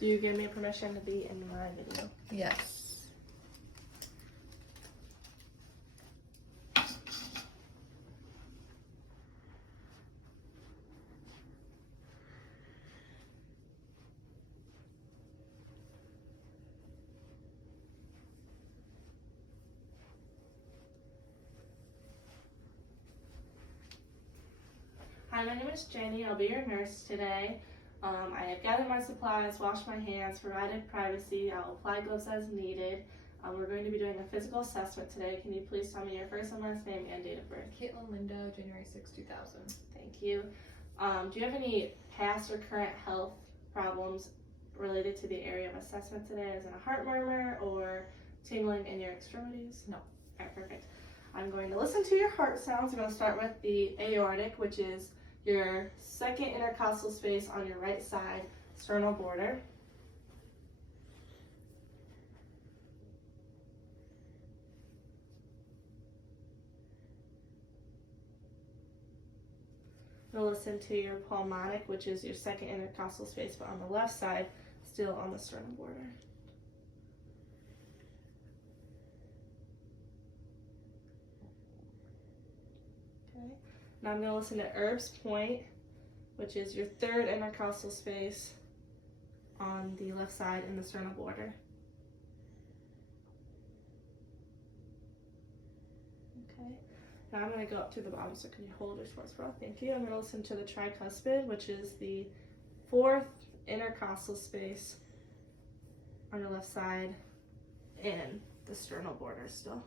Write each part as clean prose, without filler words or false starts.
Do you give me permission to be in my video? Yes. Hi, my name is Jenny. I'll be your nurse today. I have gathered my supplies, washed my hands, provided privacy. I'll apply gloves as needed. We're going to be doing a physical assessment today. Can you please tell me your first and last name and date of birth? Caitlin Lindo, January 6, 2000. Thank you. Do you have any past or current health problems related to the area of assessment today, as in a heart murmur or tingling in your extremities? No. All right, perfect. I'm going to listen to your heart sounds. I'm going to start with the aortic, which is your second intercostal space on your right side, sternal border. We'll listen to your pulmonic, which is your second intercostal space, but on the left side, still on the sternal border. Okay. Now I'm going to listen to Erb's point, which is your third intercostal space on the left side in the sternal border. Okay. Now I'm going to go up to the bottom, so can you hold your sports bra? Thank you. I'm going to listen to the tricuspid, which is the fourth intercostal space on your left side in the sternal border still.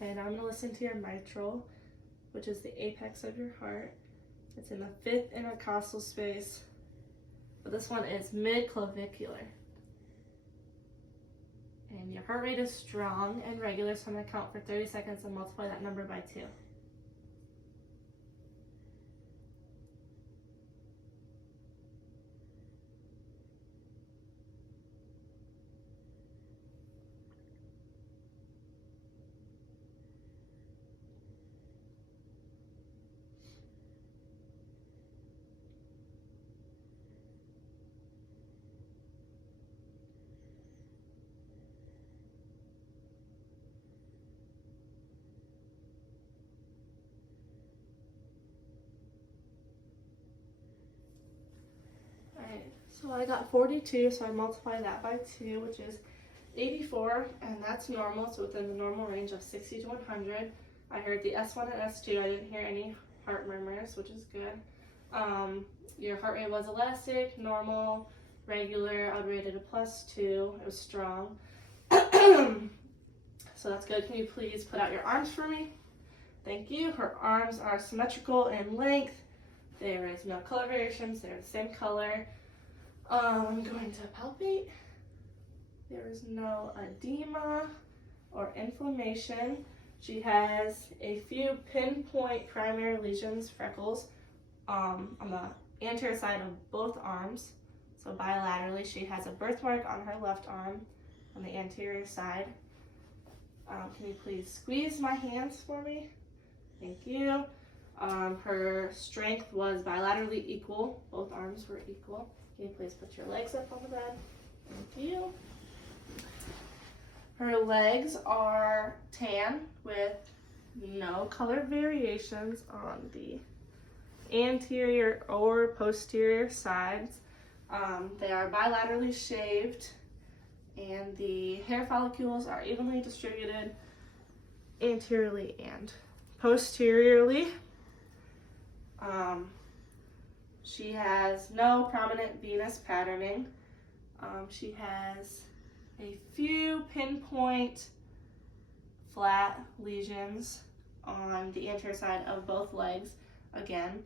Okay, now I'm going to listen to your mitral, which is the apex of your heart. It's in the fifth intercostal space, but this one is mid-clavicular. And your heart rate is strong and regular, so I'm going to count for 30 seconds and multiply that number by 2. Alright, so I got 42, so I multiply that by 2, which is 84, and that's normal, so within the normal range of 60 to 100. I heard the S1 and S2. I didn't hear any heart murmurs, which is good. Your heart rate was elastic, normal, regular. I would rate it a +2. It was strong. So that's good. Can you please put out your arms for me? Thank you. Her arms are symmetrical in length. There is no color variations. They're the same color. I'm going to palpate. There is no edema or inflammation. She has a few pinpoint primary lesions, freckles, on the anterior side of both arms. So bilaterally, she has a birthmark on her left arm on the anterior side. Can you please squeeze my hands for me? Thank you. Her strength was bilaterally equal. Both arms were equal. Can you please put your legs up on the bed? Thank you. Her legs are tan with no color variations on the anterior or posterior sides. They are bilaterally shaved, and the hair follicles are evenly distributed anteriorly and posteriorly. She has no prominent venous patterning. She has a few pinpoint flat lesions on the anterior side of both legs. Again,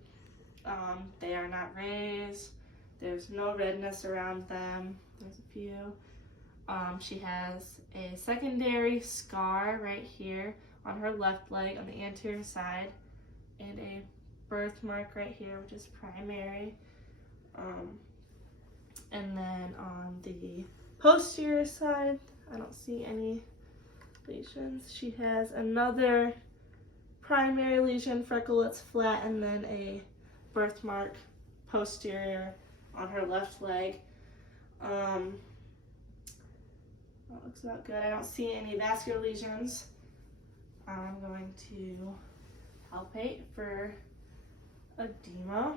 they are not raised. There's no redness around them. There's a few. She has a secondary scar right here on her left leg on the anterior side, and a birthmark right here, which is primary. And then on the posterior side, I don't see any lesions. She has another primary lesion freckle that's flat, and then a birthmark posterior on her left leg. That looks about good. I don't see any vascular lesions. I'm going to palpate for edema.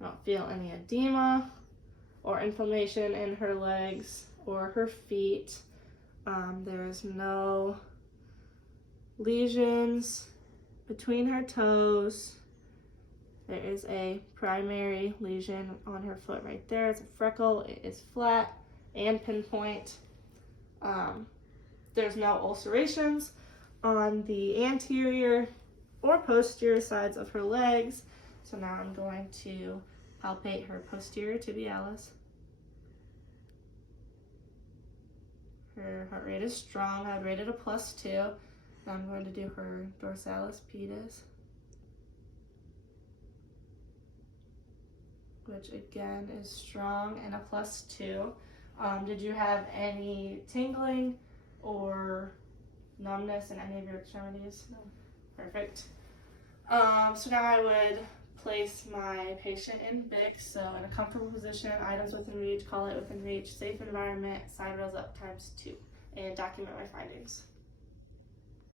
I don't feel any edema or inflammation in her legs or her feet. There's no lesions between her toes. There is a primary lesion on her foot right there. It's a freckle. It is flat and pinpoint. There's no ulcerations on the anterior or posterior sides of her legs. So now I'm going to palpate her posterior tibialis. Her heart rate is strong. I'd rate it a +2. Now I'm going to do her dorsalis pedis, which again is strong and a +2. Did you have any tingling or numbness in any of your extremities? No. Perfect. So now I would place my patient in BIC, so in a comfortable position, items within reach, call it within reach, safe environment, side rails up ×2, and document my findings.